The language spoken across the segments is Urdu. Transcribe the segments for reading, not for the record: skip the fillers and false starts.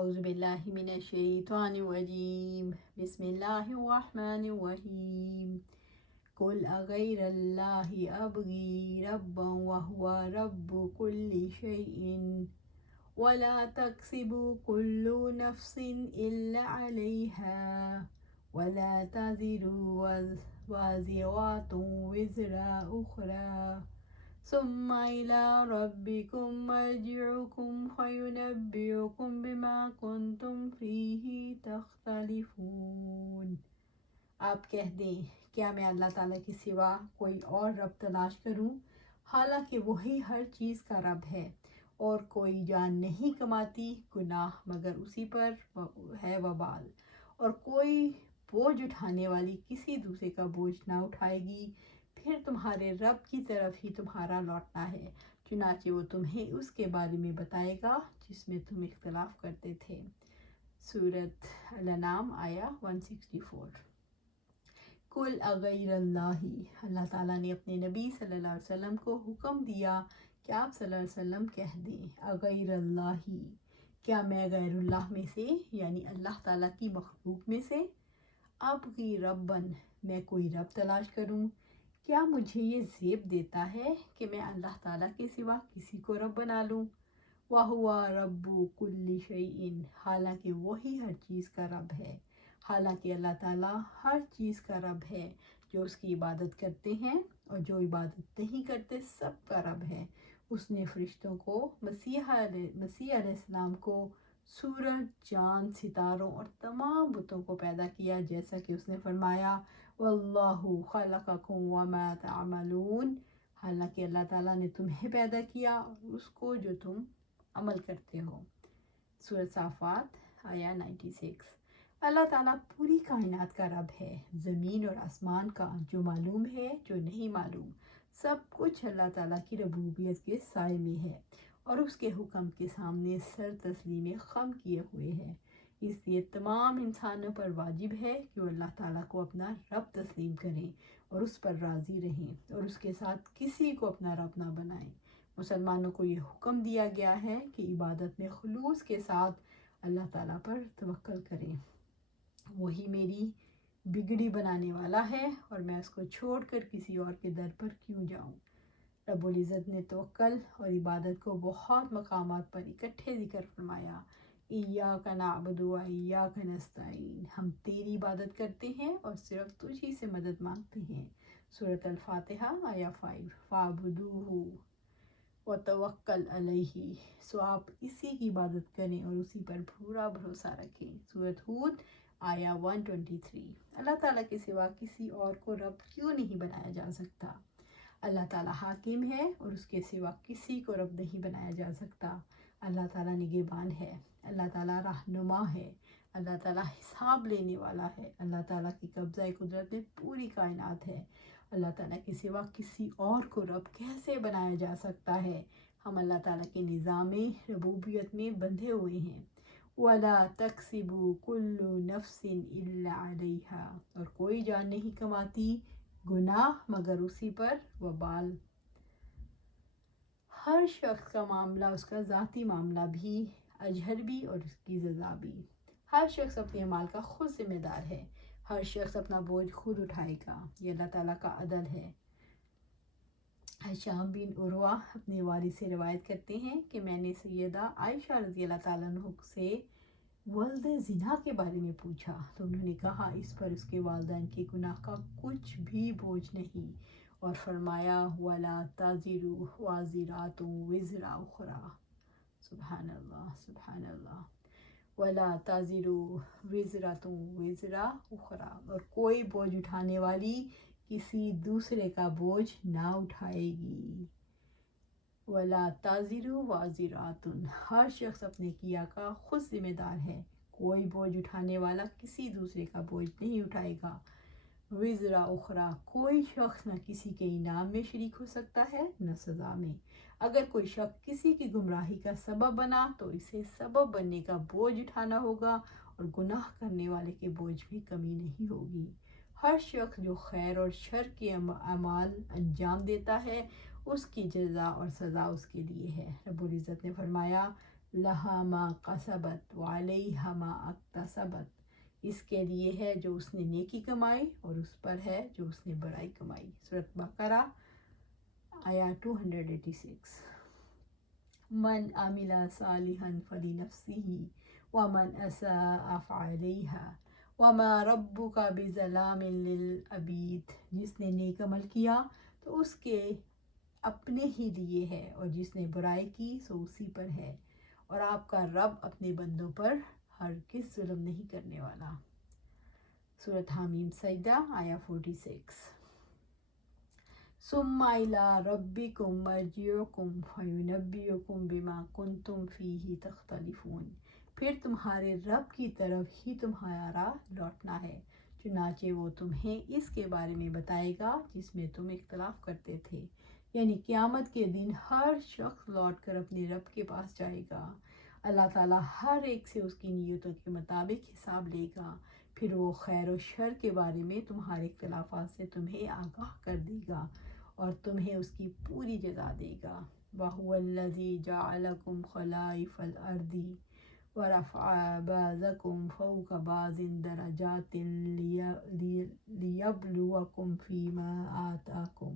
اعوذ باللہ من الشیطان الرجیم بسم اللہ الرحمن الرحیم قل اغیر اللہ ابغی ربا وہو رب کل شیء ولا تکسب کل نفس الا علیہا ولا تزر وازرة وزر اخرى ثم إلى ربكم مرجعكم فينبئكم بما كنتم فيه تختلفون۔ آپ کہہ دیں کیا میں اللہ تعالیٰ کے سوا کوئی اور رب تلاش کروں، حالانکہ وہی ہر چیز کا رب ہے، اور کوئی جان نہیں کماتی گناہ مگر اسی پر ہے وبال، اور کوئی بوجھ اٹھانے والی کسی دوسرے کا بوجھ نہ اٹھائے گی، پھر تمہارے رب کی طرف ہی تمہارا لوٹنا ہے، چنانچہ وہ تمہیں اس کے بارے میں بتائے گا جس میں تم اختلاف کرتے تھے۔ سورۃ الانعام آیا 164۔ کل اغیر اللہ، اللہ تعالیٰ نے اپنے نبی صلی اللہ علیہ وسلم کو حکم دیا کہ آپ صلی اللہ علیہ وسلم کہہ دیں اغیر اللہ، کیا میں غیر اللہ میں سے یعنی اللہ تعالیٰ کی مخلوق میں سے ابغی ربن میں کوئی رب تلاش کروں، کیا مجھے یہ زیب دیتا ہے کہ میں اللہ تعالیٰ کے سوا کسی کو رب بنا لوں؟ وَهُوَ رَبُّ كُلِّ شَيْءٍ، حالانکہ وہی ہر چیز کا رب ہے، حالانکہ اللہ تعالیٰ ہر چیز کا رب ہے، جو اس کی عبادت کرتے ہیں اور جو عبادت نہیں کرتے سب کا رب ہے۔ اس نے فرشتوں کو، مسیح علیہ السلام کو، سورج، چاند، ستاروں اور تمام بتوں کو پیدا کیا، جیسا کہ اس نے فرمایا واللہ خلقکم وما تعملون، حالانکہ اللہ تعالیٰ نے تمہیں پیدا کیا اور اس کو جو تم عمل کرتے ہو۔ سورۃ صافات آیا 96۔ اللہ تعالیٰ پوری کائنات کا رب ہے، زمین اور آسمان کا، جو معلوم ہے جو نہیں معلوم، سب کچھ اللہ تعالیٰ کی ربوبیت کے سائے میں ہے اور اس کے حکم کے سامنے سر تسلیم خم کیے ہوئے ہے۔ اس لیے تمام انسانوں پر واجب ہے کہ وہ اللہ تعالیٰ کو اپنا رب تسلیم کریں اور اس پر راضی رہیں اور اس کے ساتھ کسی کو اپنا رب نہ بنائیں۔ مسلمانوں کو یہ حکم دیا گیا ہے کہ عبادت میں خلوص کے ساتھ اللہ تعالیٰ پر توکل کریں، وہی میری بگڑی بنانے والا ہے اور میں اس کو چھوڑ کر کسی اور کے در پر کیوں جاؤں۔ رب العزت نے توکل اور عبادت کو بہت مقامات پر اکٹھے ذکر فرمایا۔ ایاک نعبد و ایاک نستعین، ہم تیری عبادت کرتے ہیں اور صرف تجھی سے مدد مانگتے ہیں۔ سورۃ الفاتحہ آیا 5۔ فاعبدوہ وتوکل علیہ، سو آپ اسی کی عبادت کریں اور اسی پر پورا بھروسہ رکھیں۔ سورۃ ہود آیا 123۔ اللہ تعالیٰ کے سوا کسی اور کو رب کیوں نہیں بنایا جا سکتا؟ اللہ تعالیٰ حاکم ہے اور اس کے سوا کسی کو رب نہیں بنایا جا سکتا۔ اللہ تعالیٰ نگہبان ہے، اللہ تعالیٰ رہنما ہے، اللہ تعالیٰ حساب لینے والا ہے، اللہ تعالیٰ کی قبضہ قدرت میں پوری کائنات ہے۔ اللہ تعالیٰ کے سوا کسی اور کو رب کیسے بنایا جا سکتا ہے؟ ہم اللہ تعالیٰ کے نظام ربوبیت میں بندھے ہوئے ہیں۔ وَلَا تَكْسِبُ كُلُّ نَفْسٍ إِلَّا عَلَيْهَا، اور کوئی جان نہیں کماتی گناہ مگر اسی پر وبال۔ ہر شخص کا معاملہ اس کا ذاتی معاملہ بھی، اجر بھی اور اس کی جزا بھی۔ ہر شخص اپنے اعمال کا خود ذمہ دار ہے، ہر شخص اپنا بوجھ خود اٹھائے گا، یہ اللہ تعالیٰ کا عدل ہے۔ ہشام بن عروہ اپنے والد سے روایت کرتے ہیں کہ میں نے سیدہ عائشہ رضی اللہ تعالیٰ عنہ سے ولد زنا کے بارے میں پوچھا تو انہوں نے کہا اس پر اس کے والدین کے گناہ کا کچھ بھی بوجھ نہیں، اور فرمایا وَلَا تَزِرُ وَازِرَةٌ وِزْرَ أُخْرَى۔ سبحان اللہ، سبحان اللہ۔ وَلَا تَزِرُ وِزْرَةٌ وِزْرَ أُخْرَى، اور کوئی بوجھ اٹھانے والی کسی دوسرے کا بوجھ نہ اٹھائے گی۔ وَلَا تَزِرُ وَازِرَةٌ، ہر شخص اپنے کیا کا خود ذمہ دار ہے، کوئی بوجھ اٹھانے والا کسی دوسرے کا بوجھ نہیں اٹھائے گا۔ وزر اخرى، کوئی شخص نہ کسی کے انعام میں شریک ہو سکتا ہے نہ سزا میں۔ اگر کوئی شخص کسی کی گمراہی کا سبب بنا تو اسے سبب بننے کا بوجھ اٹھانا ہوگا اور گناہ کرنے والے کے بوجھ میں کمی نہیں ہوگی۔ ہر شخص جو خیر اور شر کے اعمال انجام دیتا ہے اس کی جزا اور سزا اس کے لیے ہے۔ رب العزت نے فرمایا لہا ما قصبت وعلیہا ما اکتسبت، اس کے لیے ہے جو اس نے نیکی کمائی اور اس پر ہے جو اس نے برائی کمائی۔ سورۃ بقرہ آیا 286۔ من عمل صالحا فلنفسہ ومن اساء فعلیہا وما ربک بظلام للعبید، جس نے نیک عمل کیا تو اس کے اپنے ہی لیے ہے، اور جس نے برائی کی سو اسی پر ہے، اور آپ کا رب اپنے بندوں پر ہرگز ظلم نہیں کرنے والا۔ سورۃ حامیم سجدہ آیا 46۔ ثم إلی ربکم مرجعکم فینبئکم بما کنتم فیہ تختلفون، پھر تمہارے رب کی طرف ہی تمہارا لوٹنا ہے، چنانچہ وہ تمہیں اس کے بارے میں بتائے گا جس میں تم اختلاف کرتے تھے۔ یعنی قیامت کے دن ہر شخص لوٹ کر اپنے رب کے پاس جائے گا، اللہ تعالیٰ ہر ایک سے اس کی نیتوں کے مطابق حساب لے گا، پھر وہ خیر و شر کے بارے میں تمہارے اختلافات سے تمہیں آگاہ کر دے گا اور تمہیں اس کی پوری جزا دے گا۔ وَهُوَ الَّذِي جَعَلَكُمْ خَلَائِفَ الْأَرْضِ وَرَفَعَ بَعْضَكُمْ فَوْقَ بَعْضٍ دَرَجَاتٍ لِيَبْلُوَكُمْ فِيمَا آتَاكُمْ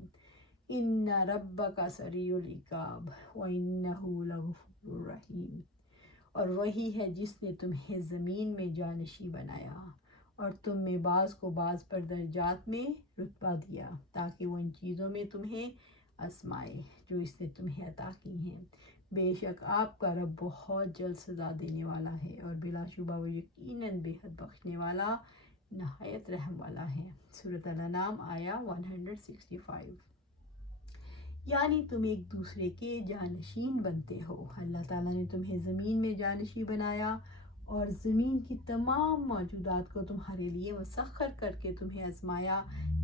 إِنَّ رَبَّكَ سَرِيعُ الْعِقَابِ وَإِنَّهُ لَغَفُورٌ رَحِيمٌ، اور وہی ہے جس نے تمہیں زمین میں جانشین بنایا اور تم میں بعض کو بعض پر درجات میں رتبہ دیا تاکہ وہ ان چیزوں میں تمہیں آزمائے جو اس نے تمہیں عطا کی ہیں۔ بے شک آپ کا رب بہت جلد سزا دینے والا ہے، اور بلا شبہ وہ یقیناً بے حد بخشنے والا نہایت رحم والا ہے۔ سورۃ الانعام آیا 165۔ یعنی تم ایک دوسرے کے جانشین بنتے ہو۔ اللہ تعالیٰ نے تمہیں زمین میں جانشین بنایا اور زمین کی تمام موجودات کو تمہارے لیے مسخر کر کے تمہیں آزمایا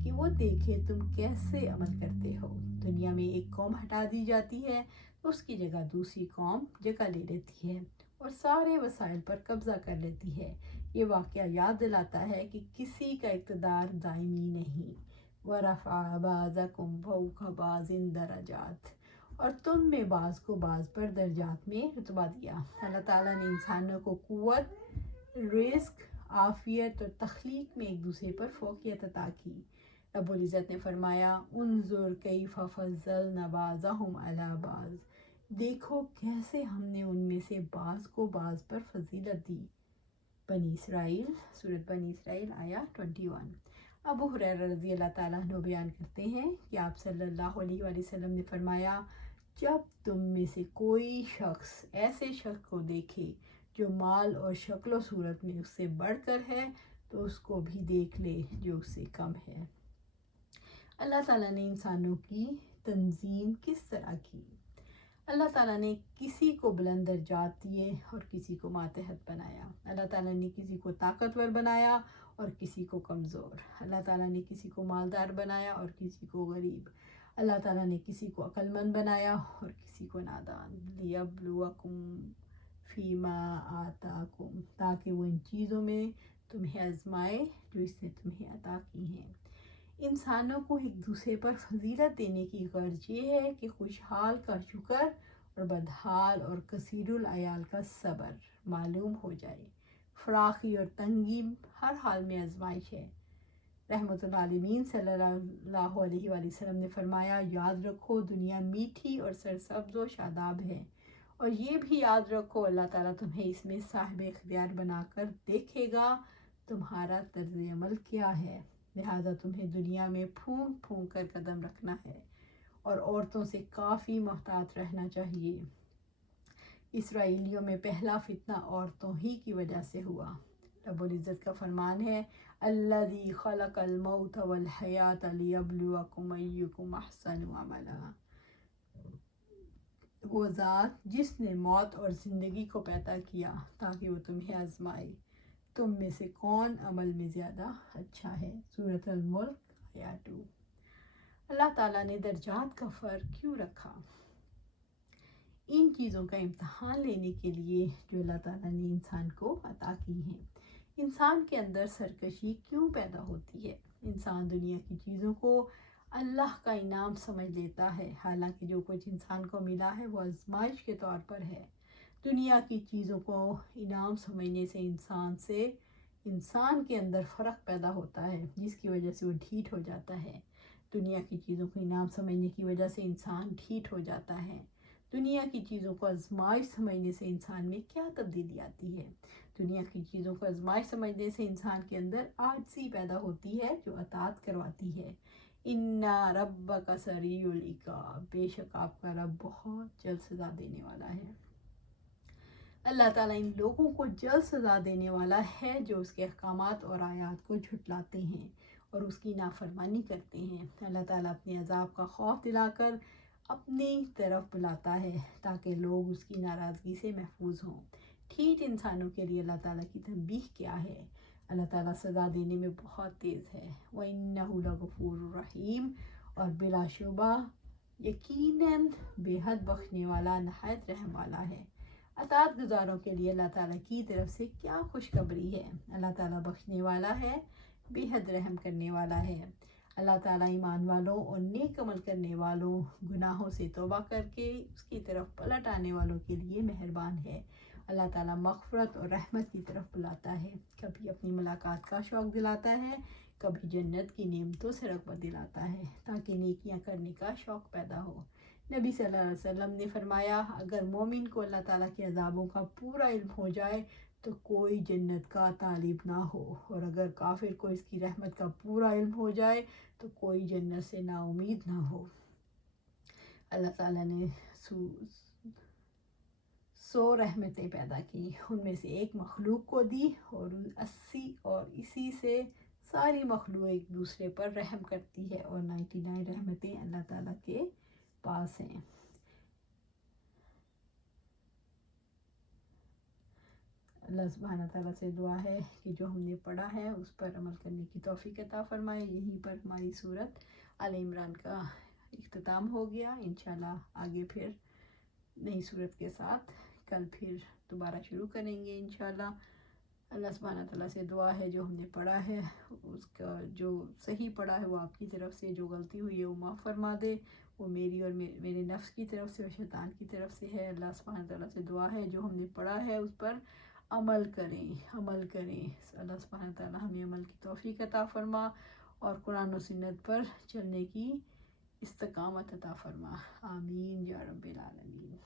کہ وہ دیکھے تم کیسے عمل کرتے ہو۔ دنیا میں ایک قوم ہٹا دی جاتی ہے تو اس کی جگہ دوسری قوم جگہ لے لیتی ہے اور سارے وسائل پر قبضہ کر لیتی ہے۔ یہ واقعہ یاد دلاتا ہے کہ کسی کا اقتدار دائمی نہیں۔ وَرَفَعَ بَعْضَكُمْ فَوْقَ بَعْضٍ دَرَجَاتٍ، اور تم میں بعض کو بعض پر درجات میں رتبہ دیا۔ اللہ تعالیٰ نے انسانوں کو قوت، رزق، عافیت اور تخلیق میں ایک دوسرے پر فوقیت عطا کی۔ رب العزت نے فرمایا انظر کیف فضلنا بعضهم علی بعض، دیکھو کیسے ہم نے ان میں سے بعض کو بعض پر فضیلت دی۔ بنی اسرائیل، سورۃ بنی اسرائیل آیا 21۔ ابو ہریرہ رضی اللہ تعالیٰ عنہ بیان کرتے ہیں کہ آپ صلی اللہ علیہ وآلہ وسلم نے فرمایا جب تم میں سے کوئی شخص ایسے شخص کو دیکھے جو مال اور شکل و صورت میں اس سے بڑھ کر ہے تو اس کو بھی دیکھ لے جو اس سے کم ہے۔ اللہ تعالیٰ نے انسانوں کی تنظیم کس طرح کی؟ اللہ تعالیٰ نے کسی کو بلند درجات دیے اور کسی کو ماتحت بنایا۔ اللہ تعالیٰ نے کسی کو طاقتور بنایا اور کسی کو کمزور۔ اللہ تعالیٰ نے کسی کو مالدار بنایا اور کسی کو غریب۔ اللہ تعالیٰ نے کسی کو عقل مند بنایا اور کسی کو نادان۔ لیبلوکم فیما آتاکم، تاکہ وہ ان چیزوں میں تمہیں آزمائے جو اس نے تمہیں عطا کی ہیں۔ انسانوں کو ایک دوسرے پر فضیلت دینے کی غرض یہ ہے کہ خوشحال کا شکر اور بدحال اور کثیر العیال کا صبر معلوم ہو جائے۔ فراخی اور تنگی ہر حال میں آزمائش ہے۔ رحمت العالمین صلی اللہ علیہ وآلہ وسلم نے فرمایا یاد رکھو دنیا میٹھی اور سرسبز و شاداب ہے، اور یہ بھی یاد رکھو اللہ تعالیٰ تمہیں اس میں صاحب اختیار بنا کر دیکھے گا تمہارا طرز عمل کیا ہے، لہٰذا تمہیں دنیا میں پھونک پھونک کر قدم رکھنا ہے اور عورتوں سے کافی محتاط رہنا چاہیے۔ اسرائیلیوں میں پہلا فتنہ عورتوں ہی کی وجہ سے ہوا۔ رب العزت کا فرمان ہے الذی خلق الموت والحیات لیبلوکم ایکم احسن عملا، وہ ذات جس نے موت اور زندگی کو پیدا کیا تاکہ وہ تمہیں آزمائے تم میں سے کون عمل میں زیادہ اچھا ہے۔ سورۃ الملک آیا 2۔ اللہ تعالیٰ نے درجات کا فرق کیوں رکھا؟ ان چیزوں کا امتحان لینے کے لیے جو اللہ تعالیٰ نے انسان کو عطا کی ہیں۔ انسان کے اندر سرکشی کیوں پیدا ہوتی ہے؟ انسان دنیا کی چیزوں کو اللہ کا انعام سمجھ لیتا ہے، حالانکہ جو کچھ انسان کو ملا ہے وہ آزمائش کے طور پر ہے۔ دنیا کی چیزوں کو انعام سمجھنے سے انسان کے اندر فرق پیدا ہوتا ہے، جس کی وجہ سے وہ ڈھیٹ ہو جاتا ہے۔ دنیا کی چیزوں کو انعام سمجھنے کی وجہ سے انسان ڈھیٹ ہو جاتا ہے۔ دنیا کی چیزوں کو آزمائش سمجھنے سے انسان میں کیا تبدیلی آتی ہے؟ دنیا کی چیزوں کو آزمائش سمجھنے سے انسان کے اندر عاجزی پیدا ہوتی ہے جو اطاعت کرواتی ہے۔ ان ربک سریع العقاب، بے شک آپ کا رب بہت جلد سزا دینے والا ہے۔ اللہ تعالیٰ ان لوگوں کو جلد سزا دینے والا ہے جو اس کے احکامات اور آیات کو جھٹلاتے ہیں اور اس کی نافرمانی کرتے ہیں۔ اللہ تعالیٰ اپنے عذاب کا خوف دلا کر اپنی طرف بلاتا ہے تاکہ لوگ اس کی ناراضگی سے محفوظ ہوں۔ ٹھیٹ انسانوں کے لیے اللہ تعالیٰ کی تنبیہ کیا ہے؟ اللہ تعالیٰ سزا دینے میں بہت تیز ہے۔ وَإِنَّهُ لَغَفُورٌ رَحِيمٌ، اور بلا شبہ یقیناً بے حد بخشنے والا، نہایت رحم والا ہے۔ اطاعت گزاروں کے لیے اللہ تعالیٰ کی طرف سے کیا خوشخبری ہے۔ اللہ تعالیٰ بخشنے والا ہے، بے حد رحم کرنے والا ہے۔ اللہ تعالیٰ ایمان والوں اور نیک عمل کرنے والوں، گناہوں سے توبہ کر کے اس کی طرف پلٹ آنے والوں کے لیے مہربان ہے۔ اللہ تعالیٰ مغفرت اور رحمت کی طرف بلاتا ہے، کبھی اپنی ملاقات کا شوق دلاتا ہے، کبھی جنت کی نعمتوں سے رغبت دلاتا ہے تاکہ نیکیاں کرنے کا شوق پیدا ہو۔ نبی صلی اللہ علیہ وسلم نے فرمایا، اگر مومن کو اللہ تعالیٰ کے عذابوں کا پورا علم ہو جائے تو کوئی جنت کا طالب نہ ہو، اور اگر کافر کو اس کی رحمت کا پورا علم ہو جائے تو کوئی جنت سے نا امید نہ ہو۔ اللہ تعالیٰ نے 100 رحمتیں پیدا کی، ان میں سے ایک مخلوق کو دی اور 80 اور اسی سے ساری مخلوق ایک دوسرے پر رحم کرتی ہے، اور 99 رحمتیں اللہ تعالیٰ کے پاس ہیں۔ اللہ سبحانہ تعالیٰ سے دعا ہے کہ جو ہم نے پڑھا ہے اس پر عمل کرنے کی توفیق عطا فرمائے۔ یہیں پر ہماری سورت آل عمران کا اختتام ہو گیا۔ انشاءاللہ آگے پھر نئی سورت کے ساتھ کل پھر دوبارہ شروع کریں گے انشاءاللہ۔ اللہ سبحانہ تعالیٰ سے دعا ہے جو ہم نے پڑھا ہے اس کا جو صحیح پڑھا ہے وہ آپ کی طرف سے، جو غلطی ہوئی ہے وہ معاف فرما دے، وہ میری اور میرے نفس کی طرف سے اور شیطان کی طرف سے ہے۔ اللہ سبحانہ تعالیٰ سے دعا ہے جو ہم نے پڑھا ہے اس پر عمل کریں۔ اللہ سبحانہ تعالیٰ ہمیں عمل کی توفیق عطا فرما اور قرآن و سنت پر چلنے کی استقامت عطا فرما۔ آمین یا رب العالمین۔